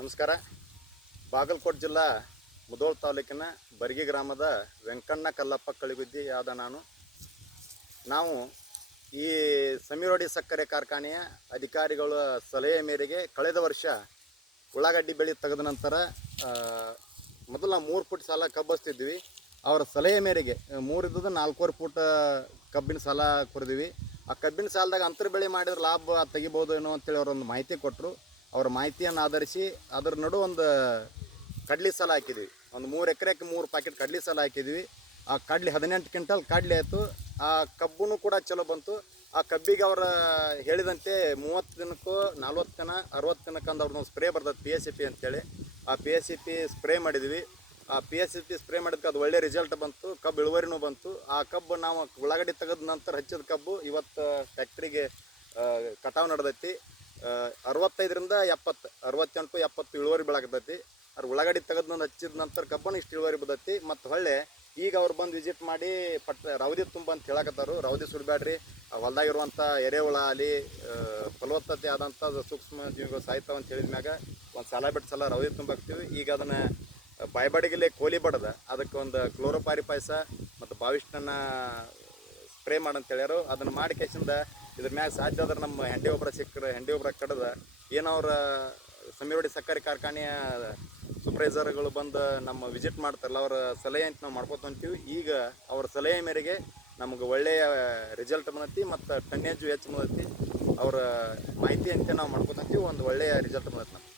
ನಮಸ್ಕಾರ. ಬಾಗಲಕೋಟೆ ಜಿಲ್ಲಾ ಮುಧೋಳ ತಾಲೂಕಿನ ಬರಗಿ ಗ್ರಾಮದ ವೆಂಕಣ್ಣ ಕಲ್ಲಪ್ಪ ಕಳಿಗುದ್ದಿ ಆದ ನಾವು ಈ ಸಮೀರೋಡಿ ಸಕ್ಕರೆ ಕಾರ್ಖಾನೆಯ ಅಧಿಕಾರಿಗಳ ಸಲಹೆ ಮೇರೆಗೆ ಕಳೆದ ವರ್ಷ ಉಳ್ಳಾಗಡ್ಡಿ ಬೆಳೆ ತೆಗೆದ ನಂತರ ಮೊದಲು ನಾವು 3 ಫುಟ್ ಸಾಲ ಕಬ್ಬಿಸ್ತಿದ್ವಿ. ಅವರ ಸಲಹೆ ಮೇರೆಗೆ 3 ಇದ್ದದ್ದು 4.25 ಫುಟ್ ಕಬ್ಬಿನ ಸಾಲ ಕೊರಿದ್ವಿ. ಆ ಕಬ್ಬಿನ ಸಾಲದಾಗ ಅಂತರ ಬೆಳೆ ಮಾಡಿದ್ರೆ ಲಾಭ ತೆಗಿಬೋದು ಏನೋ ಅಂತೇಳಿ ಅವರೊಂದು ಮಾಹಿತಿ ಕೊಟ್ಟರು. ಅವರ ಮಾಹಿತಿಯನ್ನು ಆಧರಿಸಿ ಅದರ ನಡು ಒಂದು ಕಡ್ಲಿ ಸಾಲ ಹಾಕಿದ್ವಿ. ಒಂದು 3 ಎಕರೆಗೆ 3 ಪ್ಯಾಕೆಟ್ ಕಡ್ಲಿ ಸಾಲ ಹಾಕಿದ್ವಿ. ಆ ಕಡ್ಲಿ 18 ಕ್ವಿಂಟಲ್ ಕಡ್ಲಿ ಆಯಿತು. ಆ ಕಬ್ಬೂ ಕೂಡ ಚಲೋ ಬಂತು. ಆ ಕಬ್ಬಿಗೆ ಅವರು ಹೇಳಿದಂತೆ 30 ದಿನಕ್ಕೂ 40 ದಿನ 60 ದಿನಕ್ಕಂದು ಅವ್ರದ್ದು ಸ್ಪ್ರೇ ಬರ್ತದೆ PSP ಅಂತೇಳಿ. ಆ PSP ಸ್ಪ್ರೇ ಮಾಡಿದ್ವಿ. ಆ PSP ಸ್ಪ್ರೇ ಮಾಡಿದ್ಕೆ ಅದು ಒಳ್ಳೆ ರಿಸಲ್ಟ್ ಬಂತು. ಕಬ್ಬು ಇಳುವರಿನೂ ಬಂತು. ಆ ಕಬ್ಬು ನಾವು ಉಳ್ಳಾಗಡ್ಡಿ ತೆಗೆದ ನಂತರ ಹಚ್ಚಿದ ಕಬ್ಬು ಇವತ್ತು ಫ್ಯಾಕ್ಟ್ರಿಗೆ ಕಟಾವು ನಡೆದೈತಿ. 65ರಿಂದ 70 68 70 ಇಳುವರಿ ಬೆಳಕತೈತಿ. ಅವ್ರು ಉಳ್ಳಾಗಡ್ಡಿ ತೆಗೆದು ಹಚ್ಚಿದ ನಂತರ ಕಬ್ಬನ್ನು ಇಷ್ಟು ಇಳುವರಿ ಬದೈತಿ. ಮತ್ತು ಹೊಳ್ಳೆ ಈಗ ಅವ್ರು ಬಂದು ವಿಸಿಟ್ ಮಾಡಿ ರವದಿ ತುಂಬ ಅಂತ ಹೇಳಕತ್ತಾರು. ರವದಿ ಸುಡಬೇಡ್ರಿ, ಹೊಲದಾಗಿರುವಂಥ ಎರೆಹುಳ ಅಲ್ಲಿ ಫಲವತ್ತತೆ ಆದಂಥ ಸೂಕ್ಷ್ಮ ಜೀವಿಗಳು ಸಾಯ್ತಾವ ಅಂತ ಹೇಳಿದ ಮ್ಯಾಗ ಒಂದು ಸಲ ಬಿಟ್ಟು ಸಲ ರವದಿ ತುಂಬಾಕ್ತೀವಿ. ಈಗ ಅದನ್ನು ಬಾಯ್ಬಡಿಗೆಲೆ ಕೋಲಿ ಬಡದ ಅದಕ್ಕೆ ಒಂದು ಕ್ಲೋರೋಪಾರಿಪಾಯ್ಸ ಮತ್ತು ಬಾವಿಷ್ಣನ ಸ್ಪ್ರೇ ಮಾಡಂತ ಹೇಳ್ಯಾರು. ಅದನ್ನು ಮಾಡಿ ಕೇಸಿಂದ ಇದ್ರ ಮ್ಯಾಗ ಸಾಧ್ಯ ಆದ್ರೆ ನಮ್ಮ ಹೆಂಡಿ ಒಬ್ಬರ ಸಿಕ್ಕರೆ ಹೆಂಡಿ ಒಬ್ಬರ ಕಡ್ದ ಏನವ್ರ ಸಮೀರೋಡಿ ಸಕ್ಕರೆ ಕಾರ್ಖಾನೆಯ ಸೂಪರ್ವೈಸರ್ಗಳು ಬಂದು ನಮ್ಮ ವಿಸಿಟ್ ಮಾಡ್ತಾರಲ್ಲ, ಅವರ ಸಲಹೆ ಅಂತ ನಾವು ಮಾಡ್ಕೊತಂತೀವಿ. ಈಗ ಅವ್ರ ಸಲಹೆ ಮೇರೆಗೆ ನಮ್ಗೆ ಒಳ್ಳೆಯ ರಿಸಲ್ಟ್ ಬಂದೈತಿ ಮತ್ತು ಟನ್ನೇಜು ಹೆಚ್ಚು ಬಂದೈತಿ. ಅವರ ಮಾಹಿತಿ ಅಂತ ನಾವು ಮಾಡ್ಕೊತಂತೀವಿ. ಒಂದು ಒಳ್ಳೆಯ ರಿಸಲ್ಟ್ ಬಂದೈತಿ ನಮ್ಗೆ.